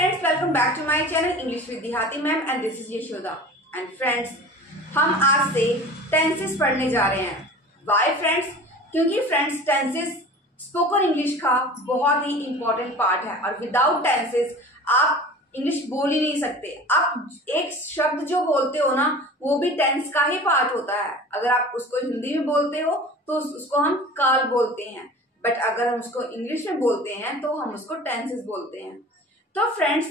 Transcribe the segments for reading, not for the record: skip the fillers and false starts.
friends, welcome back to my channel English with Dihati ma'am and this is Yashoda. And friends, हम आज से tenses पढ़ने जा रहे हैं. Why friends? क्योंकि फ्रेंड्स टेंसेस स्पोकन इंग्लिश का बहुत ही इंपॉर्टेंट पार्ट है और विदाउट टेंसेस आप इंग्लिश बोल ही नहीं सकते. आप एक शब्द जो बोलते हो ना, वो भी टेंस का ही पार्ट होता है. अगर आप उसको हिंदी में बोलते हो तो उसको हम काल बोलते हैं, बट अगर हम उसको इंग्लिश में बोलते हैं तो हम उसको टेंसेस बोलते हैं. तो फ्रेंड्स,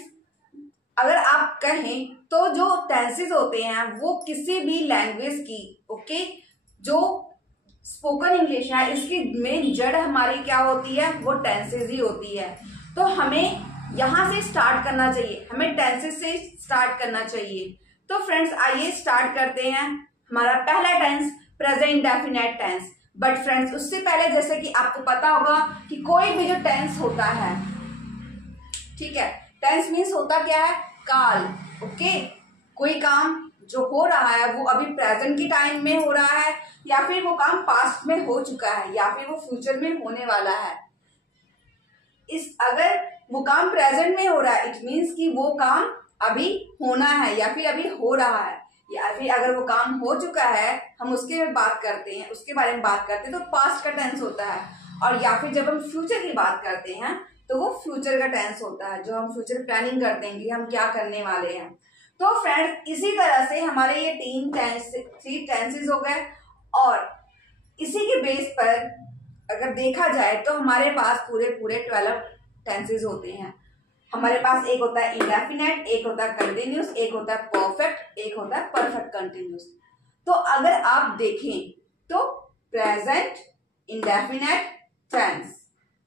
अगर आप कहें तो जो टेंसेस होते हैं वो किसी भी लैंग्वेज की जो स्पोकन इंग्लिश है इसकी मेन जड़ हमारी क्या होती है, वो टेंसेस ही होती है. तो हमें यहां से स्टार्ट करना चाहिए, हमें टेंसेस से स्टार्ट करना चाहिए. तो फ्रेंड्स आइए स्टार्ट करते हैं. हमारा पहला tense present indefinite tense. But friends उससे पहले जैसे कि आपको पता होगा कि कोई भी जो टेंस होता है, ठीक है, टेंस मीन्स होता क्या है, काल. कोई काम जो हो रहा है वो अभी प्रेजेंट के टाइम में हो रहा है, या फिर वो काम पास्ट में हो चुका है, या फिर वो फ्यूचर में होने वाला है. अगर वो काम प्रेजेंट में हो रहा है इट मीन्स कि वो काम अभी होना है या फिर अभी हो रहा है. या फिर अगर वो काम हो चुका है हम उसके बात करते हैं, उसके बारे में बात करते हैं तो पास्ट का टेंस होता है. और या फिर जब हम फ्यूचर की बात करते हैं तो वो फ्यूचर का टेंस होता है, जो हम फ्यूचर प्लानिंग करते हैं कि हम क्या करने वाले हैं. तो फ्रेंड्स इसी तरह से हमारे ये थ्री टेंसेस हो गए. और इसी के बेस पर अगर देखा जाए तो हमारे पास पूरे 12 टेंसेस होते हैं. हमारे पास एक होता है इंडेफिनिट, एक होता है कंटिन्यूस, एक होता है परफेक्ट, एक होता है परफेक्ट कंटिन्यूस. तो अगर आप देखें तो present indefinite tense,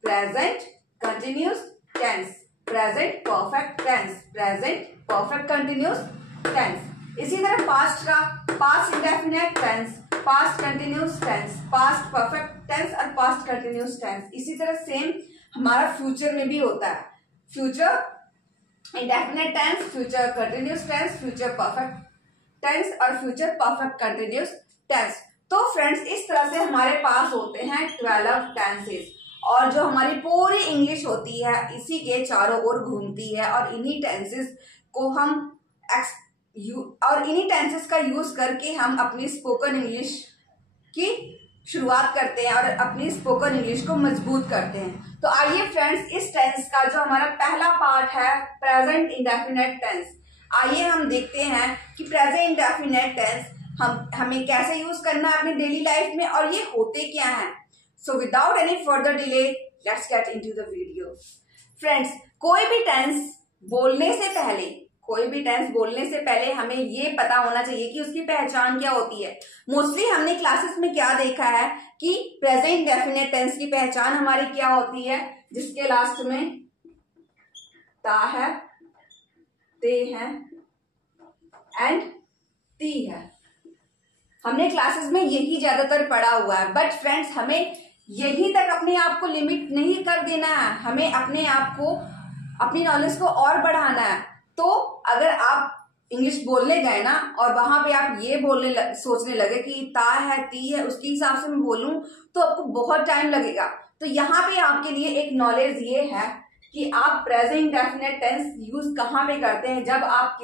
present continuous tense, present perfect tense, present perfect continuous tense. इसी तरह पास्ट का past indefinite tense, past continuous tense, past perfect tense और पास्ट कंटिन्यूस टेंस. इसी तरह सेम हमारा फ्यूचर में भी होता है, future indefinite tense, future continuous tense, future perfect tense और फ्यूचर परफेक्ट कंटिन्यूस टेंस. तो फ्रेंड्स इस तरह से हमारे पास होते हैं 12 टेंसेस. और जो हमारी पूरी इंग्लिश होती है इसी के चारों ओर घूमती है. और इन्हीं टेंसेस को इन्हीं टेंसेस का यूज करके हम अपनी स्पोकन इंग्लिश की शुरुआत करते हैं और अपनी स्पोकन इंग्लिश को मजबूत करते हैं. तो आइए फ्रेंड्स इस टेंस का जो हमारा पहला पार्ट है प्रेजेंट इंडेफिनिट टेंस, आइए हम देखते हैं कि प्रेजेंट इंडेफिनिट टेंस हमें कैसे यूज करना है अपनी डेली लाइफ में और ये होते क्या हैं. So without any further delay, let's get into the video. Friends, कोई भी टेंस बोलने से पहले हमें ये पता होना चाहिए कि उसकी पहचान क्या होती है. मोस्टली हमने क्लासेस में क्या देखा है कि प्रेजेंट इंडेफिनिट टेंस की पहचान हमारी क्या होती है, जिसके लास्ट में ता है, ते है एंड ती है. हमने क्लासेस में यही ज्यादातर पढ़ा हुआ है. बट फ्रेंड्स हमें यही तक अपने आप को लिमिट नहीं कर देना है, हमें अपने आप को, अपनी नॉलेज को और बढ़ाना है. तो अगर आप इंग्लिश बोलने गए ना और वहां पे आप ये सोचने लगे कि ता है, ती है, उसके हिसाब से मैं बोलूं तो आपको बहुत टाइम लगेगा. तो यहाँ पे आपके लिए एक नॉलेज ये है कि आप प्रेजेंट इंडेफिनिट टेंस यूज कहाँ पे करते हैं. जब आप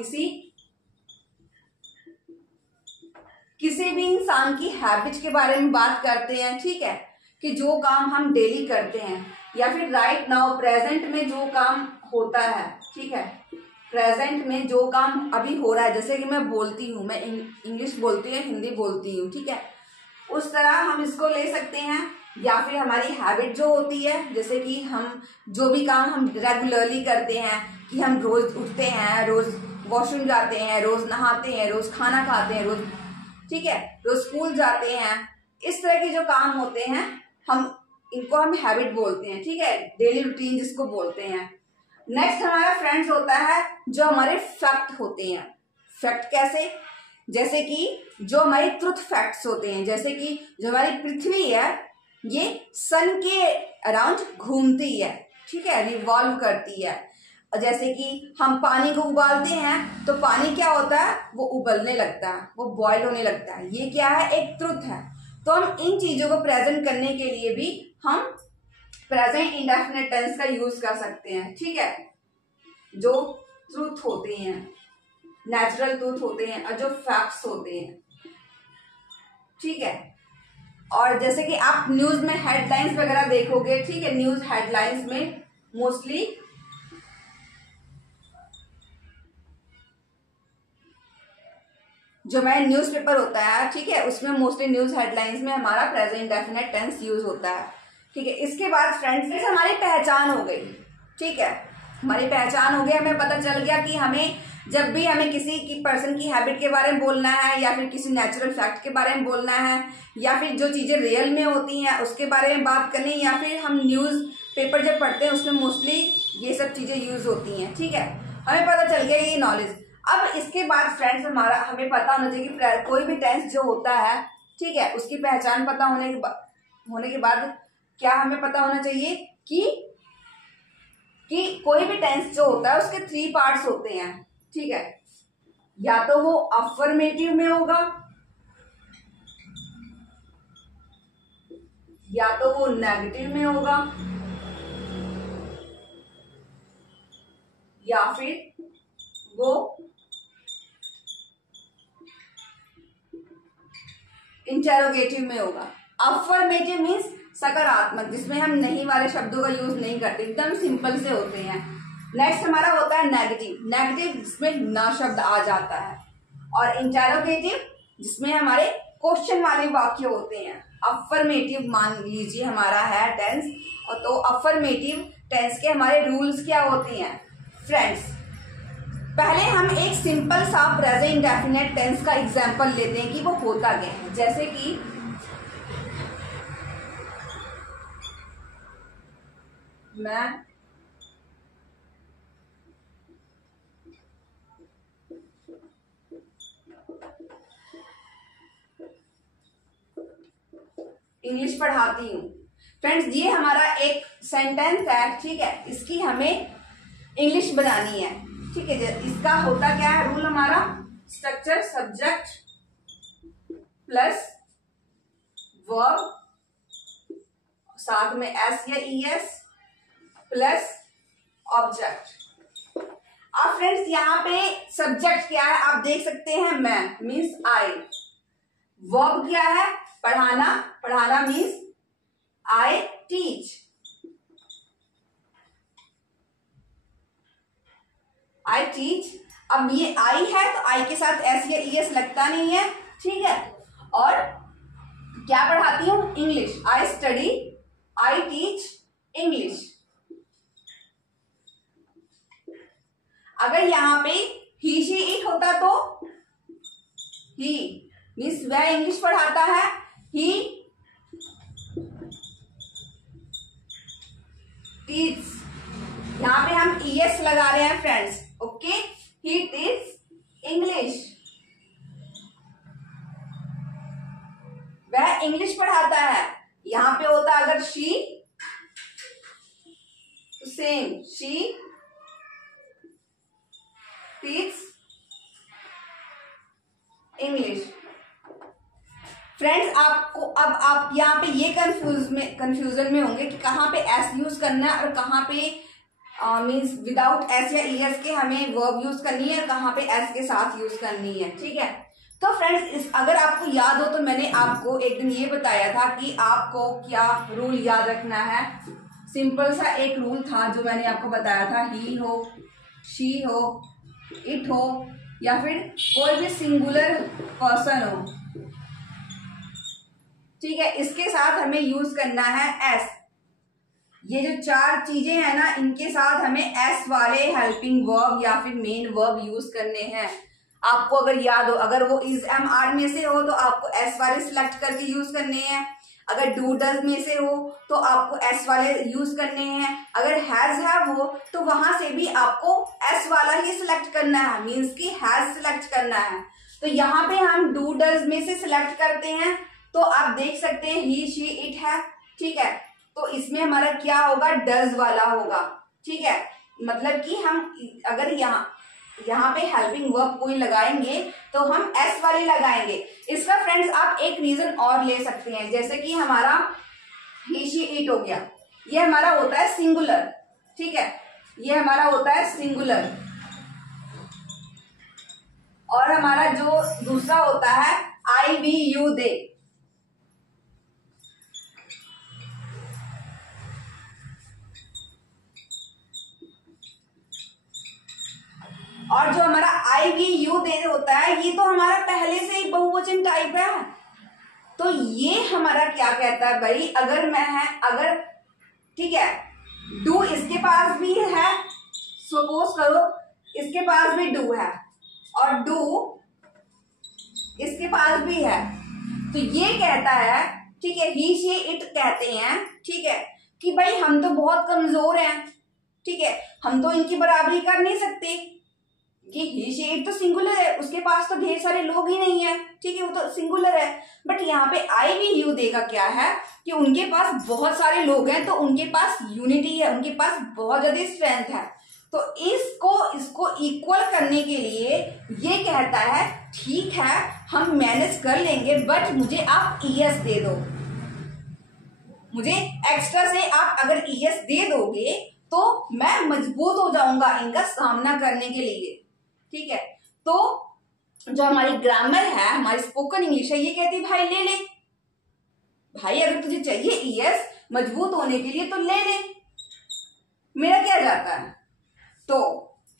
किसी भी इंसान की हैबिट के बारे में बात करते हैं, ठीक है, कि जो काम हम डेली करते हैं या फिर राइट नाउ प्रेजेंट में जो काम होता है, ठीक है, प्रेजेंट में जो काम अभी हो रहा है, जैसे कि मैं बोलती हूँ, मैं इंग्लिश बोलती हूँ, हिंदी बोलती हूँ, ठीक है, उस तरह हम इसको ले सकते हैं. या फिर हमारी हैबिट जो होती है, जैसे कि हम जो भी काम हम रेगुलरली करते हैं कि हम रोज उठते हैं, रोज वॉशरूम जाते हैं, रोज नहाते हैं, रोज खाना खाते हैं, रोज, ठीक है, रोज स्कूल जाते हैं, इस तरह के जो काम होते हैं इनको हम हैबिट बोलते हैं, ठीक है, डेली रूटीन जिसको बोलते हैं. नेक्स्ट हमारा फ्रेंड्स होता है जो हमारे फैक्ट होते हैं. फैक्ट कैसे, जैसे कि जो हमारे ट्रुथ फैक्ट्स होते हैं, जैसे कि जो हमारी पृथ्वी है ये सन के अराउंड घूमती है, ठीक है, रिवॉल्व करती है. जैसे कि हम पानी को उबालते हैं तो पानी क्या होता है, वो उबलने लगता है, वो बॉयल होने लगता है. ये क्या है, एक ट्रुथ है. तो हम इन चीजों को प्रेजेंट करने के लिए भी हम प्रेजेंट इंडेफिनिट टेंस का यूज कर सकते हैं, ठीक है. जो ट्रूथ होते हैं, नेचुरल ट्रूथ होते हैं और जो फैक्ट्स होते हैं, ठीक है। और जैसे कि आप न्यूज में हेडलाइंस वगैरह देखोगे, ठीक है, न्यूज हेडलाइंस में मोस्टली जो हमारा न्यूज़पेपर होता है, ठीक है, उसमें मोस्टली न्यूज हेडलाइंस में हमारा प्रेजेंट इंडेफिनिट टेंस यूज होता है, ठीक है। इसके बाद फ्रेंड्स हमारी पहचान हो गई, ठीक है, हमारी पहचान हो गई, हमें पता चल गया कि हमें जब भी हमें किसी की पर्सन की हैबिट के बारे में बोलना है या फिर किसी नेचुरल फैक्ट के बारे में बोलना है या फिर जो चीजें रियल में होती हैं उसके बारे में बात करनी, या फिर हम न्यूज पेपर जब पढ़ते हैं उसमें मोस्टली ये सब चीजें यूज होती हैं, ठीक है, हमें पता चल गया ये नॉलेज। अब इसके बाद फ्रेंड्स हमें पता होना चाहिए कि कोई भी टेंस जो होता है, ठीक है, उसकी पहचान पता होने के बाद क्या हमें पता होना चाहिए कि कोई भी टेंस जो होता है उसके 3 पार्ट्स होते हैं, ठीक है। या तो वो अफर्मेटिव में होगा, या तो वो नेगेटिव में होगा, या फिर वो इंटेरोगेटिव में होगा। अफर्मेटिव मीन्स सकारात्मक, जिसमें हम नहीं वाले शब्दों का यूज नहीं करते, एकदम सिंपल से होते हैं। नेक्स्ट हमारा होता है नेगेटिव, नेगेटिव जिसमें न शब्द आ जाता है, और इंटेरोगेटिव जिसमें हमारे क्वेश्चन वाले वाक्य होते हैं। अफर्मेटिव मान लीजिए हमारा है टेंस, और तो अफर्मेटिव टेंस के हमारे रूल्स क्या होते हैं फ्रेंड्स। पहले हम एक सिंपल सा प्रेजेंट इंडेफिनिट टेंस का एग्जांपल लेते हैं कि वो होता क्या है। जैसे कि मैं इंग्लिश पढ़ाती हूँ। फ्रेंड्स ये हमारा एक सेंटेंस है, ठीक है, इसकी हमें इंग्लिश बनानी है, ठीक है। इसका होता क्या है रूल हमारा, स्ट्रक्चर सब्जेक्ट प्लस वर्ब साथ में एस या ईएस प्लस ऑब्जेक्ट। अब फ्रेंड्स यहाँ पे सब्जेक्ट क्या है आप देख सकते हैं, मैं मीन्स आई। वर्ब क्या है, पढ़ाना, पढ़ाना means I teach. I teach, अब ये आई है तो आई के साथ एस या ईएस लगता नहीं है, ठीक है। और क्या पढ़ाती हूं, English. I study, I teach English. अगर यहां पे ही शी इट होता तो ही मीन्स वह इंग्लिश पढ़ाता है, ही टीच। यहां पे हम ईएस लगा रहे हैं फ्रेंड्स, ओके, ही टीच इंग्लिश, वह इंग्लिश पढ़ाता है। यहां पे होता अगर शी तो same, she teach English. Friends आपको अब आप यहाँ पे ये कंफ्यूजन में होंगे कि कहाँ पे एस यूज करना है और कहाँ पे मीन्स विदाउट एस या ईएस के हमें वर्ब यूज करनी है और कहाँ पे एस के साथ यूज करनी है, ठीक है। तो फ्रेंड्स अगर आपको याद हो तो मैंने आपको एक दिन ये बताया था कि आपको क्या रूल याद रखना है। सिंपल सा एक रूल था जो मैंने आपको बताया था, ही हो, शी हो, इट हो या फिर कोई भी सिंगुलर पर्सन हो, ठीक है, इसके साथ हमें यूज करना है एस। ये जो 4 चीजें हैं ना, इनके साथ हमें एस वाले हेल्पिंग वर्ब या फिर मेन वर्ब यूज करने हैं। आपको अगर याद हो, अगर वो इज एम आर में से हो तो आपको एस वाले सिलेक्ट करके यूज करने हैं, अगर डू डज में से हो तो आपको एस वाले यूज करने हैं, अगर हैज हैव हो तो वहां से भी आपको एस वाला ही सिलेक्ट करना है, मीन्स की हैज सिलेक्ट करना है। तो यहाँ पे हम डू डज में से सिलेक्ट करते हैं, तो आप देख सकते हैं ही शी इट है, ठीक है, तो इसमें हमारा क्या होगा, डज वाला होगा, ठीक है। मतलब कि हम अगर यहाँ पे हेल्पिंग वर्ब कोई लगाएंगे तो हम एस वाले लगाएंगे। इसका फ्रेंड्स आप एक रीजन और ले सकते हैं, जैसे कि हमारा ही शी इट हो गया, ये हमारा होता है सिंगुलर, ठीक है, ये हमारा होता है सिंगुलर। और हमारा जो दूसरा होता है आई वी यू दे। और जो हमारा आई वी यू दे होता है ये तो हमारा पहले से ही बहुवचन टाइप है। तो ये हमारा क्या कहता है भाई, अगर मैं है, अगर ठीक है डू इसके पास भी है, सपोज करो इसके पास भी डू है और डू इसके पास भी है, तो ये कहता है ठीक है, ही शी इट कहते हैं ठीक है कि भाई हम तो बहुत कमजोर हैं, ठीक है हम तो इनकी बराबरी कर नहीं सकते, कि ही शी इट तो सिंगुलर है, उसके पास तो ढेर सारे लोग ही नहीं है, ठीक है वो तो सिंगुलर है। बट यहाँ पे आई वी यू दे का क्या है कि उनके पास बहुत सारे लोग हैं, तो उनके पास यूनिटी है, उनके पास बहुत ज्यादा स्ट्रेंथ है। तो इसको इक्वल करने के लिए ये कहता है ठीक है हम मैनेज कर लेंगे, बट मुझे आप ईएस दे दो, मुझे एक्स्ट्रा से आप अगर ईएस दे दोगे तो मैं मजबूत हो जाऊंगा इनका सामना करने के लिए, ठीक है। तो जो हमारी ग्रामर है, हमारी स्पोकन इंग्लिश है, ये कहती भाई ले ले, भाई अगर तुझे चाहिए ईएस मजबूत होने के लिए तो ले ले, मेरा क्या जाता है। तो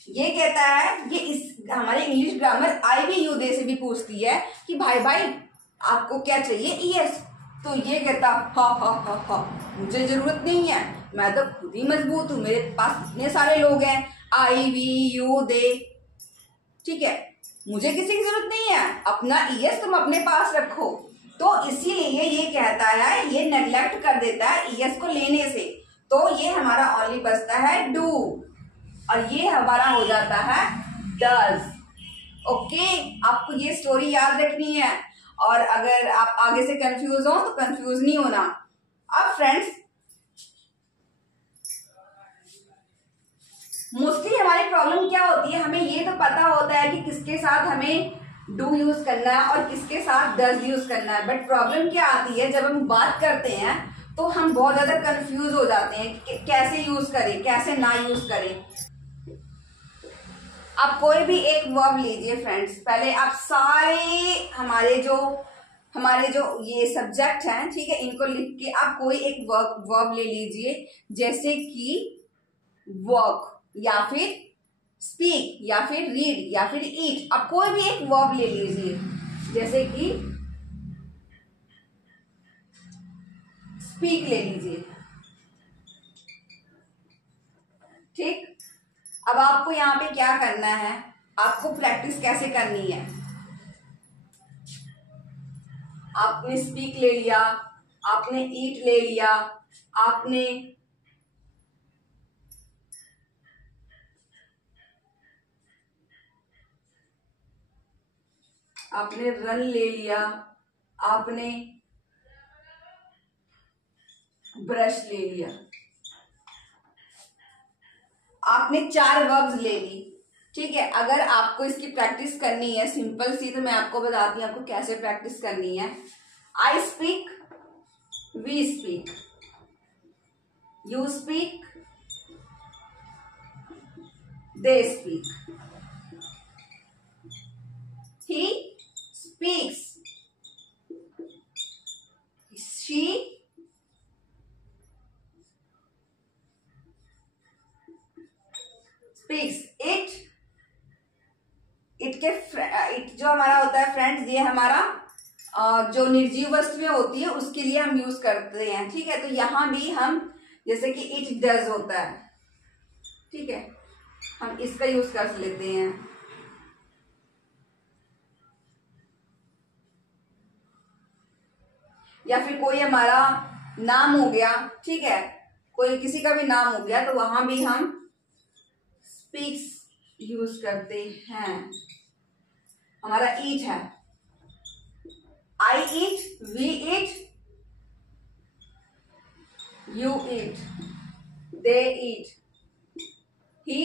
ये कहता है, ये इस हमारी English grammar I we you they से भी पूछती है कि भाई भाई आपको क्या चाहिए ईएस, तो ये कहता हा मुझे जरूरत नहीं है, मैं तो खुद ही मजबूत हूं, मेरे पास इतने सारे लोग हैं, आई वी यू दे, ठीक है मुझे किसी की जरूरत नहीं है, अपना ईएस तुम अपने पास रखो। तो इसीलिए ये कहता है, ये नेग्लेक्ट कर देता है ईएस को लेने से, तो ये हमारा ओनली बचता है डू और ये हमारा हो जाता है डज। ओके, आपको ये स्टोरी याद रखनी है और अगर आप आगे से कंफ्यूज हो तो कंफ्यूज नहीं होना। अब फ्रेंड्स मोस्टली हमारी प्रॉब्लम क्या होती है, हमें ये तो पता होता है कि किसके साथ हमें डू यूज करना है और किसके साथ डज यूज करना है, बट प्रॉब्लम क्या आती है जब हम बात करते हैं तो हम बहुत ज्यादा कंफ्यूज हो जाते हैं कि कैसे यूज करें कैसे ना यूज करें। आप कोई भी एक वर्ब लीजिए फ्रेंड्स, पहले आप सारे हमारे जो ये सब्जेक्ट हैं ठीक है इनको लिख के आप कोई एक वर्ब ले लीजिए, जैसे कि वर्क या फिर स्पीक या फिर रीड या फिर ईट, आप कोई भी एक वर्ब ले लीजिए, जैसे कि स्पीक ले लीजिए, ठीक। अब आपको यहाँ पे क्या करना है, आपको प्रैक्टिस कैसे करनी है, आपने स्पीक ले लिया, आपने ईट ले लिया, आपने रन ले लिया, आपने ब्रश ले लिया, आपने 4 वर्ब्स ले ली, ठीक है। अगर आपको इसकी प्रैक्टिस करनी है सिंपल सी, तो मैं आपको बताती हूँ आपको कैसे प्रैक्टिस करनी है। I speak, we speak, you speak, they speak, he speaks, she speaks, it जो हमारा होता है फ्रेंड्स, ये हमारा जो निर्जीव वस्तुएं होती है उसके लिए हम यूज करते हैं, ठीक है। तो यहां भी हम जैसे कि इट डज होता है, ठीक है, हम इसका यूज कर लेते हैं। या फिर कोई हमारा नाम हो गया, ठीक है, कोई किसी का भी नाम हो गया तो वहां भी हम स्पीक्स यूज करते हैं। हमारा ईट है, I eat, we eat, you eat, they eat, he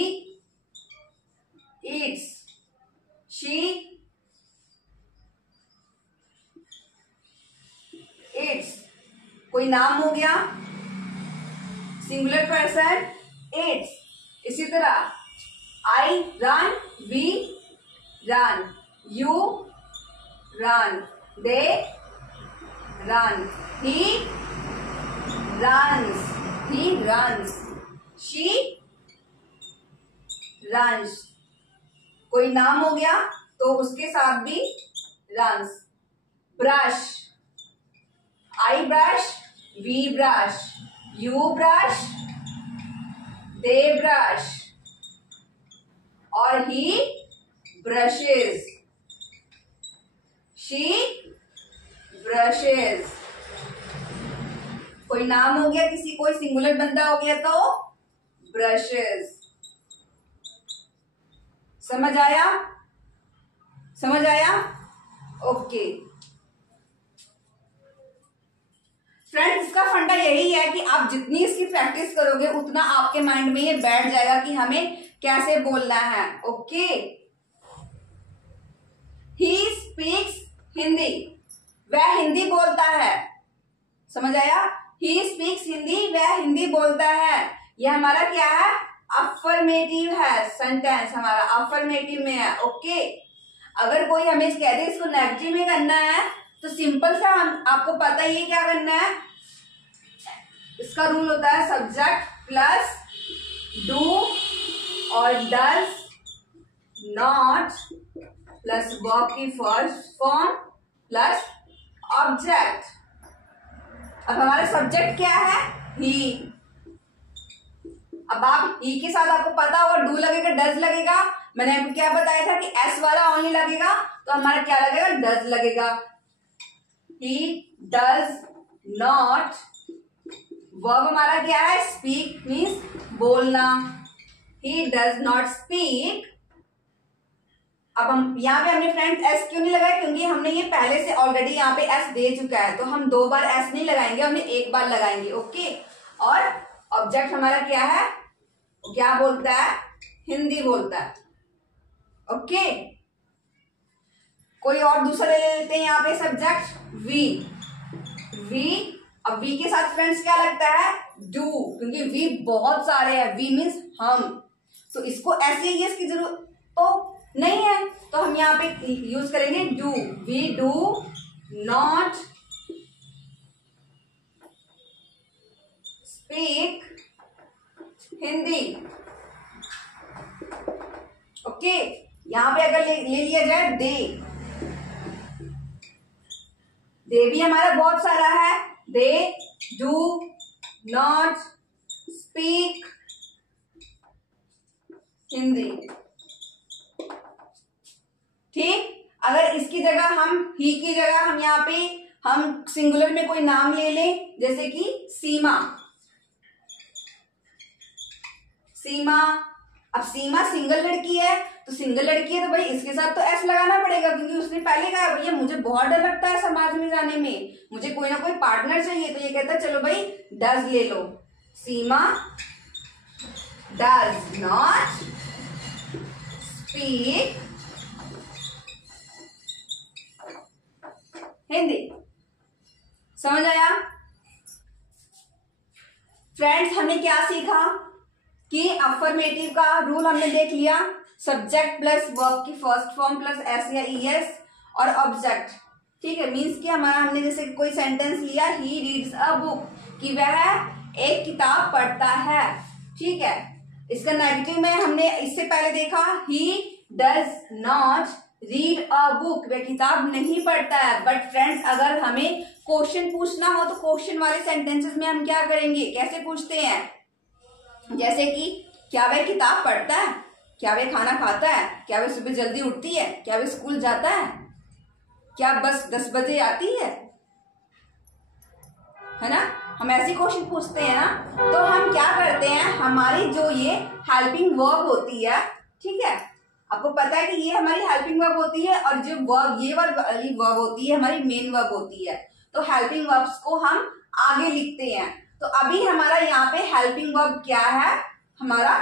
eats, she eats. कोई नाम हो गया, सिंगुलर पर्सन ईट्स, इसी तरह I run, we run, you run, they run, he runs, she runs. कोई नाम हो गया तो उसके साथ भी runs. Brush, I brush, we brush, you brush, they brush, और he brushes, she brushes. कोई नाम हो गया, किसी कोई सिंगुलर बंदा हो गया तो brushes. समझ आया? ओके फ्रेंड्स, इसका फंडा यही है कि आप जितनी इसकी प्रैक्टिस करोगे उतना आपके माइंड में ये बैठ जाएगा कि हमें कैसे बोलना है. ओके, ही स्पीक्स हिंदी, वह हिंदी बोलता है. समझ आया? ही स्पीक्स हिंदी, वह हिंदी बोलता है. ये हमारा क्या है? अफर्मेटिव है. सेंटेंस हमारा अफर्मेटिव में है. ओके, अगर कोई हमें कह दे इसको नेगेटिव में करना है तो सिंपल सा आपको पता ही है क्या करना है. इसका रूल होता है सब्जेक्ट प्लस डू और डज नॉट प्लस वर्ब की फर्स्ट फॉर्म प्लस ऑब्जेक्ट. अब हमारा सब्जेक्ट क्या है? ही. अब आप ही के साथ आपको पता होगा डू लगेगा, डज लगेगा. मैंने आपको क्या बताया था कि एस वाला ओनली लगेगा, तो हमारा क्या लगेगा? डज लगेगा. He does not. वर्ब हमारा क्या है? स्पीक मीन्स बोलना. He does not speak. अब हम यहाँ पे हमने फ्रेंड्स एस क्यों नहीं लगाया? क्योंकि हमने ये पहले से ऑलरेडी यहाँ पे एस दे चुका है, तो हम 2 बार एस नहीं लगाएंगे, हमने 1 बार लगाएंगे. ओके, और ऑब्जेक्ट हमारा क्या है? क्या बोलता है? हिंदी बोलता है. ओके, कोई और दूसरा ले लेते हैं यहाँ पे सब्जेक्ट वी. अब वी के साथ फ्रेंड्स क्या लगता है? डू, क्योंकि वी बहुत सारे हैं. वी मीन्स हम, तो इसको ऐसे ही इसकी जरूरत तो नहीं है, तो हम यहाँ पे यूज करेंगे do. We do not speak Hindi. Okay, यहां पे अगर ले लिया जाए दे भी हमारा बहुत सारा है. They do not speak Hindi. ठीक, अगर इसकी जगह हम ही की जगह हम यहाँ पे हम सिंगुलर में कोई नाम ले लें, जैसे कि सीमा. अब सीमा सिंगल लड़की है, तो सिंगल लड़की है तो भाई इसके साथ तो एस लगाना पड़ेगा, क्योंकि उसने पहले कहा भैया मुझे बहुत डर लगता है समाज में जाने में, मुझे कोई ना कोई पार्टनर चाहिए. तो ये कहता है चलो भाई डज ले लो. सीमा डज नॉट स्पीक हिंदी. समझ आया फ्रेंड्स? हमने क्या सीखा कि अफर्मेटिव का रूल हमने देख लिया. सब्जेक्ट प्लस वर्ब की फर्स्ट फॉर्म प्लस एस या ईएस और ऑब्जेक्ट. ठीक है, मीन्स कि हमारा हमने जैसे कोई सेंटेंस लिया, ही रीड्स अ बुक, कि वह एक किताब पढ़ता है. ठीक है, इसका नेगेटिव में हमने इससे पहले देखा he does not read a book, वह किताब नहीं पढ़ता है. बट फ्रेंड्स, अगर हमें क्वेश्चन पूछना हो तो क्वेश्चन वाले सेंटेंसेस में हम क्या करेंगे? कैसे पूछते हैं? जैसे कि क्या वह किताब पढ़ता है? क्या वह खाना खाता है? क्या वह सुबह जल्दी उठती है? क्या वह स्कूल जाता है? क्या बस 10 बजे आती है ना? हम ऐसे क्वेश्चन पूछते हैं ना, तो हम क्या करते हैं, हमारी जो ये हेल्पिंग वर्ब होती है, ठीक है, आपको पता है कि ये हमारी हेल्पिंग वर्ब होती है, और जो वर्ब ये वाली वर्ब होती है हमारी मेन वर्ब होती है. तो हेल्पिंग वर्ब्स को हम आगे लिखते हैं. तो अभी हमारा यहाँ पे हेल्पिंग वर्ब क्या है? हमारा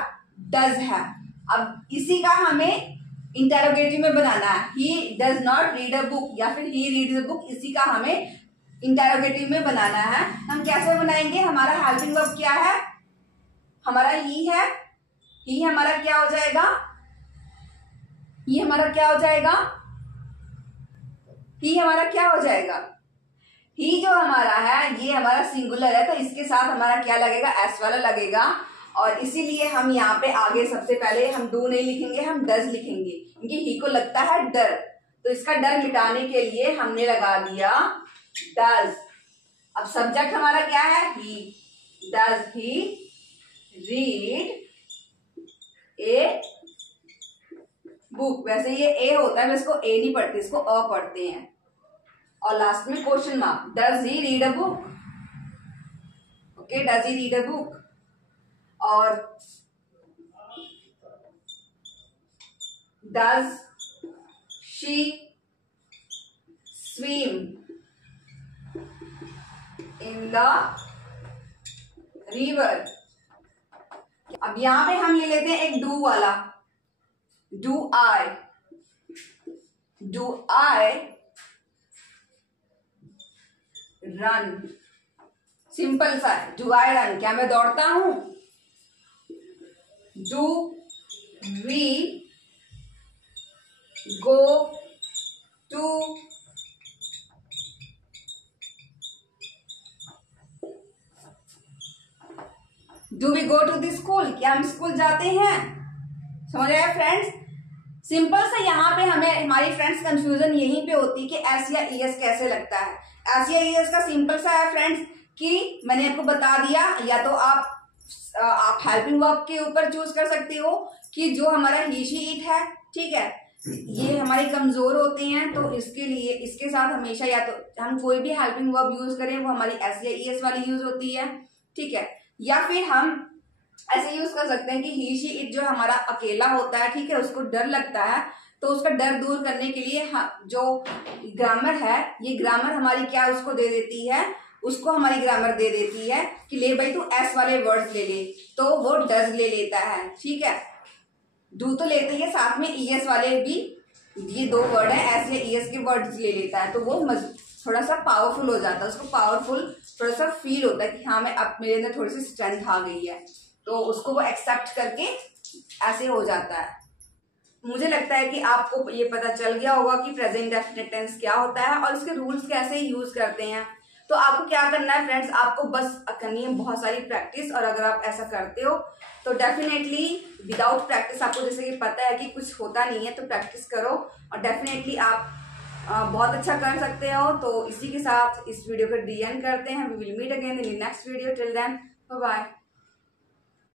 डज है. अब इसी का हमें इंटेरोगेटिव में बनाना है. He does not read a book या फिर ही रीड्स अ बुक, इसी का हमें इंटेरोगेटिव में बनाना है. हम कैसे बनाएंगे? हमारा हेल्पिंग वर्ब क्या है? हमारा ही है, ही हमारा क्या हो जाएगा, ही हमारा क्या हो जाएगा, ही हमारा क्या हो जाएगा, ही जो हमारा है ये हमारा सिंगुलर है, तो इसके साथ हमारा क्या लगेगा, एस वाला लगेगा। और इसीलिए हम यहाँ पे आगे सबसे पहले हम डू नहीं लिखेंगे, हम डज लिखेंगे, क्योंकि ही को लगता है डर। तो इसका डर मिटाने के लिए हमने लगा दिया डज। अब सब्जेक्ट हमारा क्या है, he. Does he read a book. वैसे ये ए होता है, मैं इसको ए नहीं पढ़ती, इसको अ पढ़ते हैं। और लास्ट में question mark, does he read a book. Okay, does he read a book. और does she swim in the river. अब यहां पे हम ले लेते हैं एक डू वाला, do I, do I run. Simple सा है, डू आई रन, क्या मैं दौड़ता हूं। Do we go to do we go to the school, क्या हम स्कूल जाते हैं। समझ आया फ्रेंड्स। सिंपल से यहाँ पे हमें हमारी फ्रेंड्स कंफ्यूजन यहीं पे होती है कि एस या ईएस कैसे लगता है। एस या ईएस का सिंपल सा है फ्रेंड्स कि मैंने आपको बता दिया, या तो आप हेल्पिंग वर्ब के ऊपर चूज कर सकते हो कि जो हमारा ही शी इट है, ठीक है, ये हमारे कमजोर होते हैं, तो इसके लिए इसके साथ हमेशा या तो हम कोई भी हेल्पिंग वर्ब यूज करें वो हमारी एस या ईएस वाली यूज होती है, ठीक है। या फिर हम ऐसे यूज कर सकते हैं कि ही शी इट जो हमारा अकेला होता है, ठीक है, उसको डर लगता है, तो उसका डर दूर करने के लिए जो ग्रामर है, ये ग्रामर हमारी क्या उसको दे देती है, उसको हमारी ग्रामर दे देती है कि ले भाई तू एस वाले वर्ड्स ले ले, तो वो डज ले लेता है, ठीक है। डू तो लेते ही है, साथ में ईएस वाले भी, ये दो वर्ड है एस या ईएस के वर्ड्स ले लेता है, तो वो थोड़ा सा पावरफुल हो जाता है, उसको पावरफुल थोड़ा सा फील होता है कि हाँ मैं अब मेरे अंदर थोड़ी सी स्ट्रेंथ आ गई है, तो उसको वो एक्सेप्ट करके ऐसे हो जाता है। मुझे लगता है कि आपको ये पता चल गया होगा कि प्रेजेंट डेफिनेट टेंस क्या होता है और इसके रूल्स कैसे यूज करते हैं। तो आपको क्या करना है फ्रेंड्स, आपको बस करनी है बहुत सारी प्रैक्टिस, और अगर आप ऐसा करते हो तो डेफिनेटली विदाउट प्रैक्टिस, आपको जैसे कि पता है कि कुछ होता नहीं है, तो प्रैक्टिस करो और डेफिनेटली आप बहुत अच्छा कर सकते हो। तो इसी के साथ इस वीडियो को डी एंड करते हैं। We will meet again in the next video, till then bye bye.